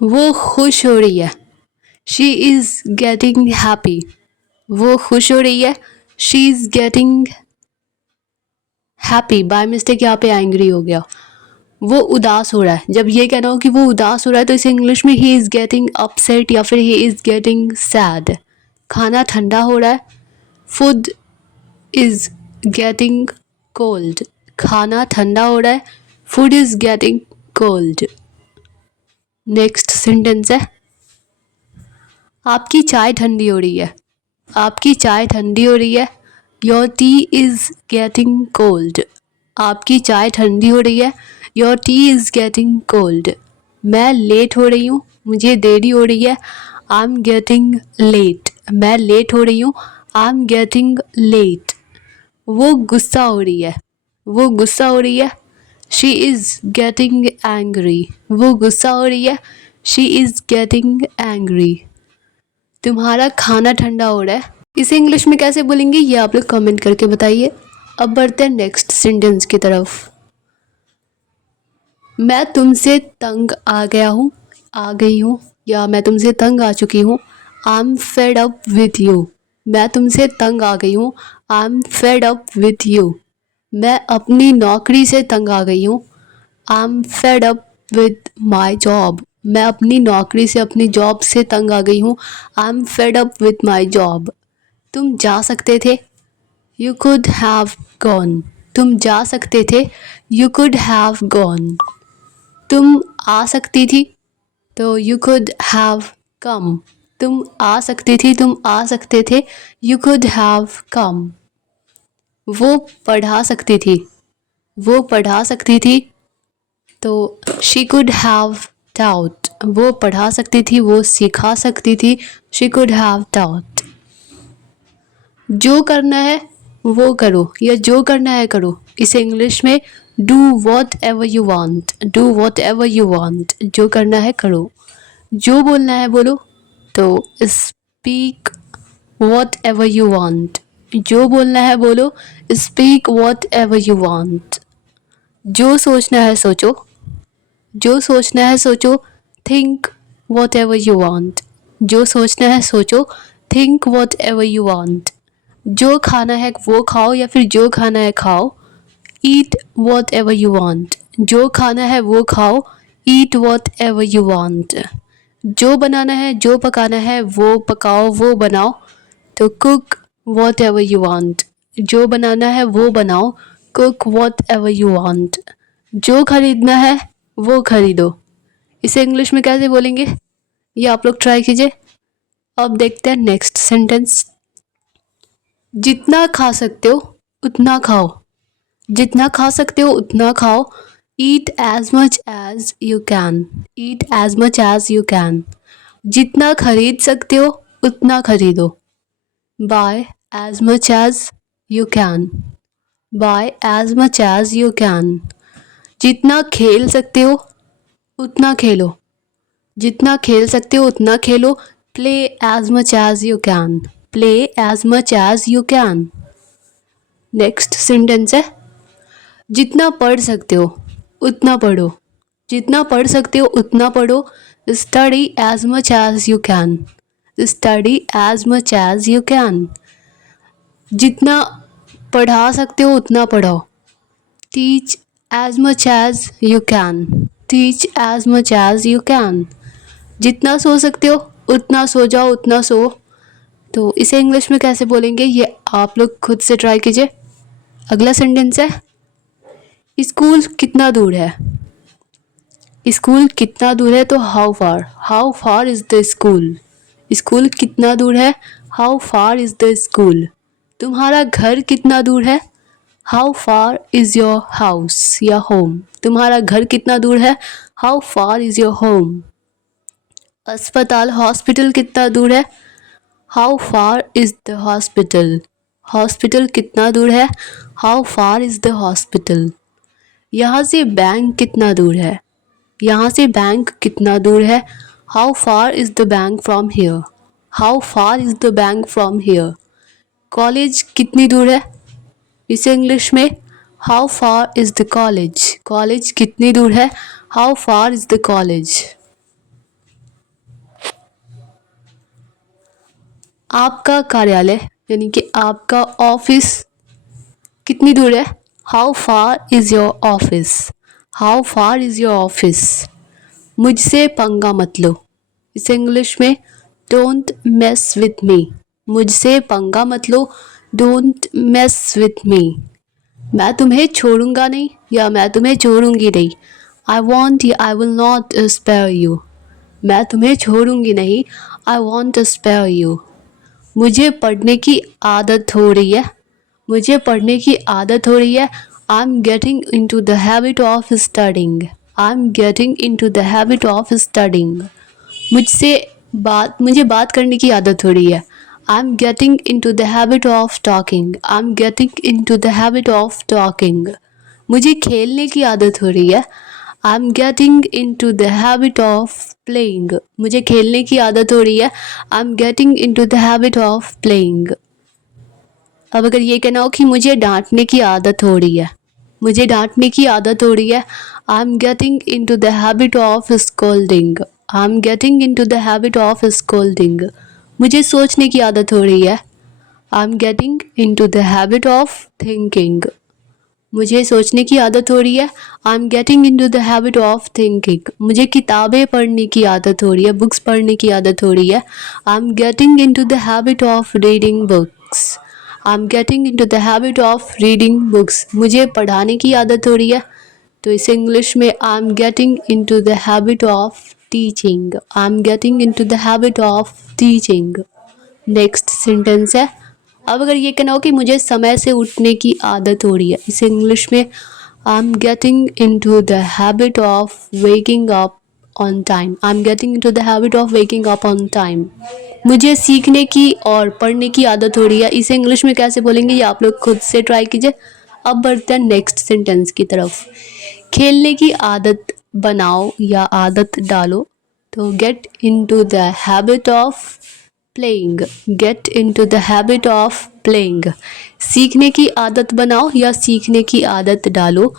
वो खुश हो रही है। She is getting happy. वो खुश हो रही है। She is getting happy. By mistake यहाँ पे एंग्री हो गया। वो उदास हो रहा है। जब ये कहना हो कि वो उदास हो रहा है तो इसे इंग्लिश में ही इज़ गेटिंग अपसेट या फिर ही इज़ गेटिंग सैड। खाना ठंडा हो रहा है। Food is getting cold. खाना ठंडा हो रहा है। Food is getting cold. Next sentence है, आपकी चाय ठंडी हो रही है। आपकी चाय ठंडी हो रही है। Your tea is getting cold. आपकी चाय ठंडी हो रही है। Your tea is getting cold. मैं लेट हो रही हूँ। मुझे देरी हो रही है। I am getting late. मैं लेट हो रही हूँ। I am getting late. वो गुस्सा हो रही है। वो गुस्सा हो रही है। She is getting angry. वो गुस्सा हो रही है। She is getting angry. तुम्हारा खाना ठंडा हो रहा है। इसे इंग्लिश में कैसे बोलेंगे ये आप लोग कमेंट करके बताइए। अब बढ़ते हैं नेक्स्ट सेंटेंस की तरफ। मैं तुमसे तंग आ गया हूँ, आ गई हूँ, या मैं तुमसे तंग आ चुकी हूँ। I am fed up with you. मैं तुमसे तंग आ गई हूँ। I am fed up with you. मैं अपनी नौकरी से तंग आ गई हूँ। I am fed up with my job. मैं अपनी नौकरी से, अपनी जॉब से तंग आ गई हूँ। I am fed up with my job. तुम जा सकते थे। You could have gone. तुम जा सकते थे। You could have gone. तुम आ सकती थी। तो यू कुड हैव कम। तुम आ सकती थी। तुम आ सकते थे। You could have come. वो पढ़ा सकती थी। वो पढ़ा सकती थी। तो शी कुड हैव टाउट। वो पढ़ा सकती थी। वो सिखा सकती थी। She could have taut. जो करना है वो करो, या जो करना है करो। इसे इंग्लिश में do what ever you want. Do what ever you want. जो करना है करो। जो बोलना है बोलो। तो speak what ever you want. जो बोलना है बोलो। Speak what ever you want. जो सोचना है सोचो। जो सोचना है सोचो। Think what ever you want. जो सोचना है सोचो। Think what ever you want. जो खाना है वो खाओ, या फिर जो खाना है खाओ। Eat what ever you want. जो खाना है वो खाओ। Eat what ever you want. जो बनाना है, जो पकाना है वो पकाओ, वो बनाओ। तो cook what ever you want. जो बनाना है वो बनाओ। Cook what ever you want. जो खरीदना है वो खरीदो। इसे इंग्लिश में कैसे बोलेंगे ये आप लोग ट्राई कीजिए। अब देखते हैं नेक्स्ट सेंटेंस। जितना खा सकते हो उतना खाओ। जितना खा सकते हो उतना खाओ। Eat as much as you can. Eat as much as you can. जितना खरीद सकते हो उतना खरीदो। Buy as much as you can. Buy as much as you can. जितना खेल सकते हो उतना खेलो। जितना खेल सकते हो उतना खेलो। Play as much as you can. Play as much as you can. Next sentence है, जितना पढ़ सकते हो उतना पढ़ो। जितना पढ़ सकते हो उतना पढ़ो। Study as much as you can. Study as much as you can. जितना पढ़ा सकते हो उतना पढ़ो। Teach as much as you can. Teach as much as you can. जितना सो सकते हो उतना सो जाओ, उतना सो। तो इसे इंग्लिश में कैसे बोलेंगे ये आप लोग खुद से ट्राई कीजिए। अगला सेंटेंस है, स्कूल कितना दूर है। स्कूल कितना दूर है तो how far. How far is the school. School कितना दूर है। How far is the school. तुम्हारा घर कितना दूर है। How far is your house या होम। तुम्हारा घर कितना दूर है। How far is your home. अस्पताल, हॉस्पिटल कितना दूर है। How far is the hospital. Hospital कितना दूर है। How far is the hospital. यहाँ से बैंक कितना दूर है। यहाँ से बैंक कितना दूर है। How far is the bank from here. How far is the bank from here. College कितनी दूर है। इसे इंग्लिश में how far is the college. College कितनी दूर है। How far is the college. आपका कार्यालय यानी कि आपका ऑफिस कितनी दूर है? How far is your office? How far is your office? मुझसे पंगा मत लो। इसे इंग्लिश में डोंट मेस विथ मी। मुझसे पंगा मत लो, डोंट मेस विथ मी। मैं तुम्हें छोड़ूंगा नहीं या मैं तुम्हें छोड़ूंगी नहीं। I won't I will not spare you. मैं तुम्हें छोड़ूंगी नहीं, आई वॉन्ट स्पेयर यू। मुझे पढ़ने की आदत हो रही है। मुझे पढ़ने की आदत हो रही है। I am getting into the habit of studying. I am getting into the habit of studying. मुझे बात करने की आदत हो रही है। I am getting into the habit of talking. I am getting into the habit of talking. मुझे खेलने की आदत हो रही है। I am getting into the habit of playing. मुझे खेलने की आदत हो रही है। I am getting into the habit of playing. अब अगर ये कहना हो कि मुझे डांटने की आदत हो रही है, मुझे डांटने की आदत हो रही है। I am getting into the habit of scolding. I am getting into the habit of scolding. मुझे सोचने की आदत हो रही है। I am getting into the habit of thinking. मुझे सोचने की आदत हो रही है। I am getting into the habit of thinking. मुझे किताबें पढ़ने की आदत हो रही है, बुक्स पढ़ने की आदत हो रही है। I am getting into the habit of reading books. I am getting into the habit of reading books. मुझे पढ़ाने की आदत हो रही है, तो इसे इंग्लिश में I am getting into the habit of teaching. I am getting into the habit of teaching. Next sentence है, अब अगर ये कहना हो कि मुझे समय से उठने की आदत हो रही है, इसे इंग्लिश में I am getting into the habit of waking up on time. I am getting into the habit of waking up on time. मुझे सीखने की और पढ़ने की आदत हो रही है, इसे इंग्लिश में कैसे बोलेंगे ये आप लोग खुद से ट्राई कीजिए। अब बढ़ते हैं नेक्स्ट सेंटेंस की तरफ। खेलने की आदत बनाओ या आदत डालो, तो get into the habit of playing. Get into the habit of playing. सीखने की आदत बनाओ या सीखने की आदत डालो।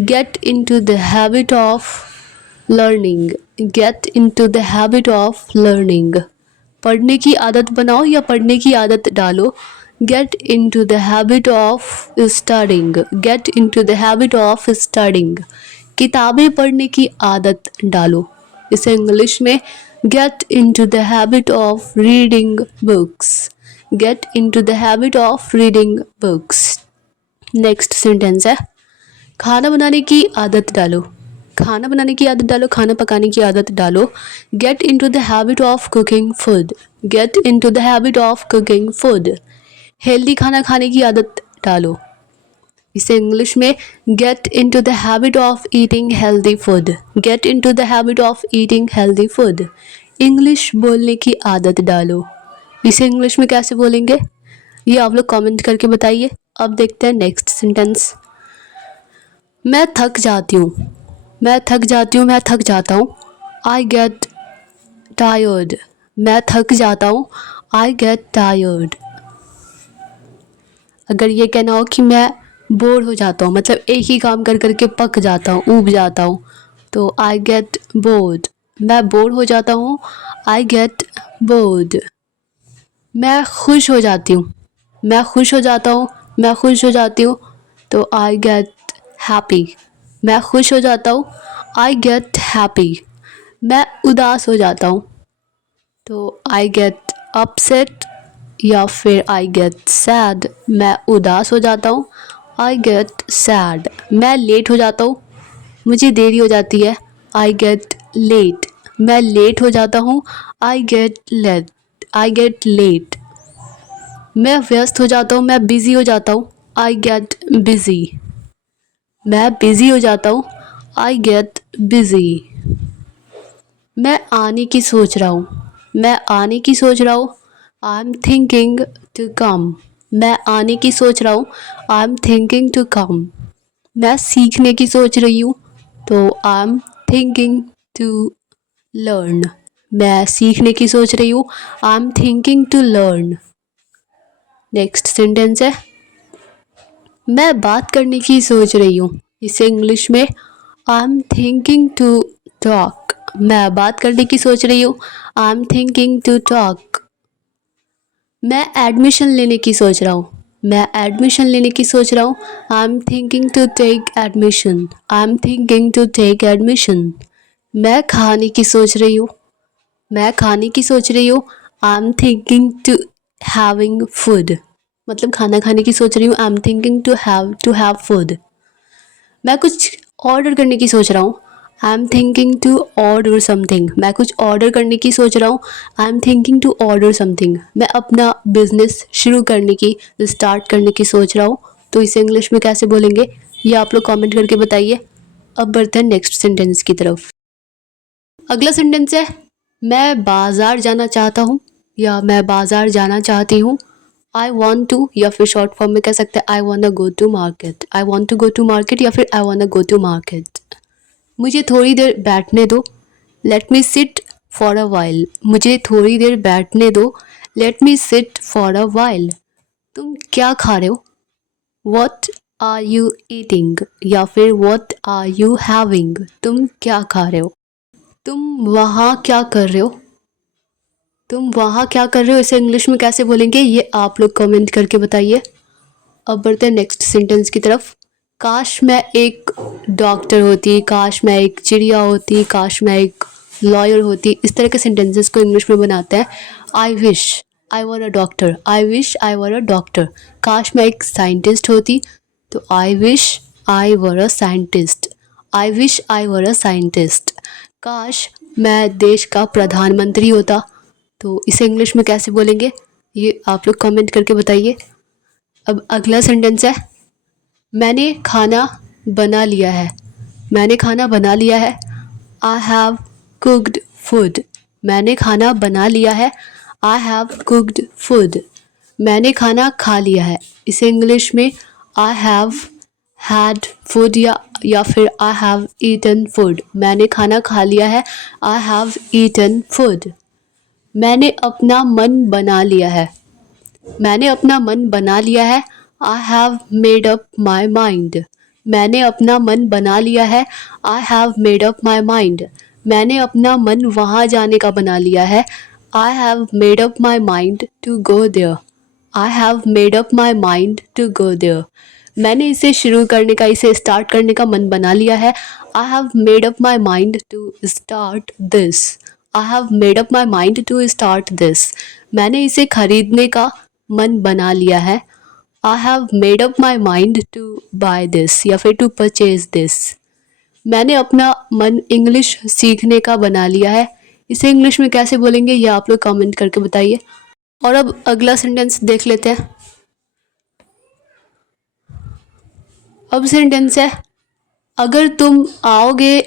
Get into the habit of learning. Get into the habit of learning. पढ़ने की आदत बनाओ या पढ़ने की आदत डालो। Get into the habit of studying. Get into the habit of studying. किताबें पढ़ने की आदत डालो, इसे इंग्लिश में get into the habit of reading books. Get into the habit of reading books. Next sentence है, खाना बनाने की आदत डालो। खाना बनाने की आदत डालो, खाना पकाने की आदत डालो। Get into the habit of cooking food. Get into the habit of cooking food. Healthy खाना खाने की आदत डालो, इसे इंग्लिश में get into the habit of eating healthy food. Get into the habit of eating healthy food. English बोलने की आदत डालो, इसे इंग्लिश में कैसे बोलेंगे ये आप लोग कमेंट करके बताइए। अब देखते हैं नेक्स्ट सेंटेंस। मैं थक जाती हूँ। मैं थक जाती हूँ, मैं थक जाता हूँ। I get tired. मैं थक जाता हूँ, आई गेट टायर्ड। अगर ये कहना हो कि मैं बोर हो जाता हूँ, मतलब एक ही काम कर करके पक जाता हूँ, ऊब जाता हूँ, तो आई गेट बोर्ड। मैं बोर हो जाता हूँ, आई गेट बोर्ड। मैं खुश हो जाती हूँ। मैं खुश हो जाता हूँ, मैं खुश हो जाती हूँ, तो आई गेट हैप्पी। मैं खुश हो जाता हूँ, आई गेट हैप्पी। मैं उदास हो जाता हूँ, तो आई गेट अपसेट या फिर आई गेट सैड। मैं उदास हो जाता हूँ, आई गेट सैड। मैं लेट हो जाता हूँ, मुझे देरी हो जाती है, आई गेट लेट। मैं लेट हो जाता हूँ, I get late. I get late. मैं व्यस्त हो जाता हूँ, मैं बिज़ी हो जाता हूँ, आई गेट बिज़ी। मैं बिज़ी हो जाता हूँ, आई गेट बिज़ी। मैं आने की सोच रहा हूँ। मैं आने की सोच रहा हूँ, I am thinking to come. मैं आने की सोच रहा हूँ, I am thinking to come. मैं सीखने की सोच रही हूँ, तो I am thinking to learn. मैं सीखने की सोच रही हूँ, I am thinking to learn. Next sentence है, मैं बात करने की सोच रही हूँ, इसे इंग्लिश में I am thinking to talk. मैं बात करने की सोच रही हूँ, I am thinking to talk. मैं एडमिशन लेने की सोच रहा हूँ। मैं एडमिशन लेने की सोच रहा हूँ। I am thinking to take admission. I am thinking to take admission. मैं खाने की सोच रही हूँ। मैं खाने की सोच रही हूँ। I am thinking to having food. मतलब खाना खाने की सोच रही हूँ। I am thinking to have food. मैं कुछ ऑर्डर करने की सोच रहा हूँ। I am thinking to order something. मैं कुछ ऑर्डर करने की सोच रहा हूँ। I am thinking to order something. मैं अपना बिजनेस शुरू करने की, स्टार्ट करने की सोच रहा हूँ। तो इसे इंग्लिश में कैसे बोलेंगे ये आप लोग कमेंट करके बताइए। अब बढ़ते हैं नेक्स्ट सेंटेंस की तरफ। अगला सेंटेंस है मैं बाजार जाना चाहता हूँ या मैं बाजार जाना चाहती हूँ। आई वॉन्ट टू या फिर शॉर्ट फॉर्म में कह सकते हैं I want go to market. I want to go to market या फिर I want go to market. मुझे थोड़ी देर बैठने दो। Let me sit for a while. मुझे थोड़ी देर बैठने दो। Let me sit for a while. तुम क्या खा रहे हो। वॉट आर यू ईटिंग या फिर वॉट आर यू हैविंग। तुम क्या खा रहे हो। तुम वहाँ क्या कर रहे हो। तुम वहाँ क्या कर रहे हो इसे इंग्लिश में कैसे बोलेंगे ये आप लोग कमेंट करके बताइए। अब बढ़ते हैं नेक्स्ट सेंटेंस की तरफ। काश मैं एक डॉक्टर होती। काश मैं एक चिड़िया होती। काश मैं एक लॉयर होती। इस तरह के सेंटेंसेस को इंग्लिश में बनाते हैं। I wish I were a doctor. I wish I were a doctor. काश मैं एक साइंटिस्ट होती तो I wish I were a scientist. I wish I were a scientist. काश मैं देश का प्रधानमंत्री होता तो इसे इंग्लिश में कैसे बोलेंगे ये आप लोग कमेंट करके बताइए। अब अगला सेंटेंस है मैंने खाना बना लिया है। मैंने खाना बना लिया है। I have cooked food. मैंने खाना बना लिया है। I have cooked food. मैंने खाना खा लिया है। इसे इंग्लिश में आई हैव हैड फूड या फिर आई हैव ईटन फूड। मैंने खाना खा लिया है। I have eaten food. मैंने अपना मन बना लिया है। मैंने अपना मन बना लिया है। I have made up my mind. मैंने अपना मन बना लिया है। I have made up my mind. मैंने अपना मन वहाँ जाने का बना लिया है। I have made up my mind to go there. I have made up my mind to go there. मैंने इसे शुरू करने का, इसे स्टार्ट करने का मन बना लिया है। I have made up my mind to start this. I have made up my mind to start this. मैंने इसे खरीदने का मन बना लिया है। I have made up my mind to buy this या फिर टू परचेज दिस। मैंने अपना मन इंग्लिश सीखने का बना लिया है। इसे इंग्लिश में कैसे बोलेंगे ये आप लोग कमेंट करके बताइए। और अब अगला सेंटेंस देख लेते हैं। अब सेंटेंस है अगर तुम आओगे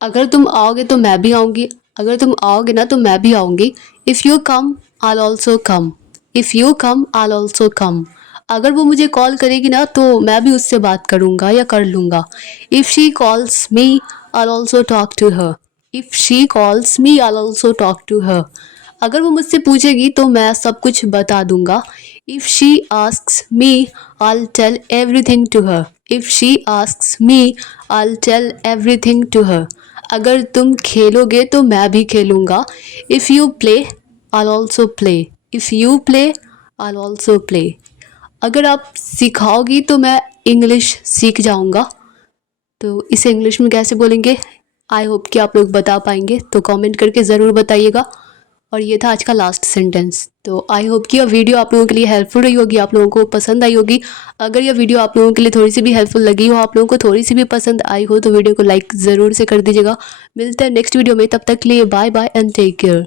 अगर तुम आओगे तो मैं भी आऊँगी। अगर तुम आओगे ना तो मैं भी आऊँगी। If you come I also come. If you come I also come. अगर वो मुझे कॉल करेगी ना तो मैं भी उससे बात करूँगा या कर लूँगा। If she calls me I also talk to her. If she calls me I also talk to her. अगर वो मुझसे पूछेगी तो मैं सब कुछ बता दूंगा। If she asks me I tell everything to her. If she asks me I tell everything to her. अगर तुम खेलोगे तो मैं भी खेलूँगा। If you play I also play. If you play I also play. अगर आप सिखाओगी तो मैं इंग्लिश सीख जाऊँगा। तो इसे इंग्लिश में कैसे बोलेंगे आई होप कि आप लोग बता पाएंगे। तो कमेंट करके ज़रूर बताइएगा। और ये था आज का लास्ट सेंटेंस। तो आई होप कि यह वीडियो आप लोगों के लिए हेल्पफुल रही होगी, आप लोगों को पसंद आई होगी। अगर यह वीडियो आप लोगों के लिए थोड़ी सी भी हेल्पफुल लगी हो, आप लोगों को थोड़ी सी भी पसंद आई हो तो वीडियो को लाइक ज़रूर से कर दीजिएगा। मिलते हैं नेक्स्ट वीडियो में, तब तक के लिए bye bye and take care.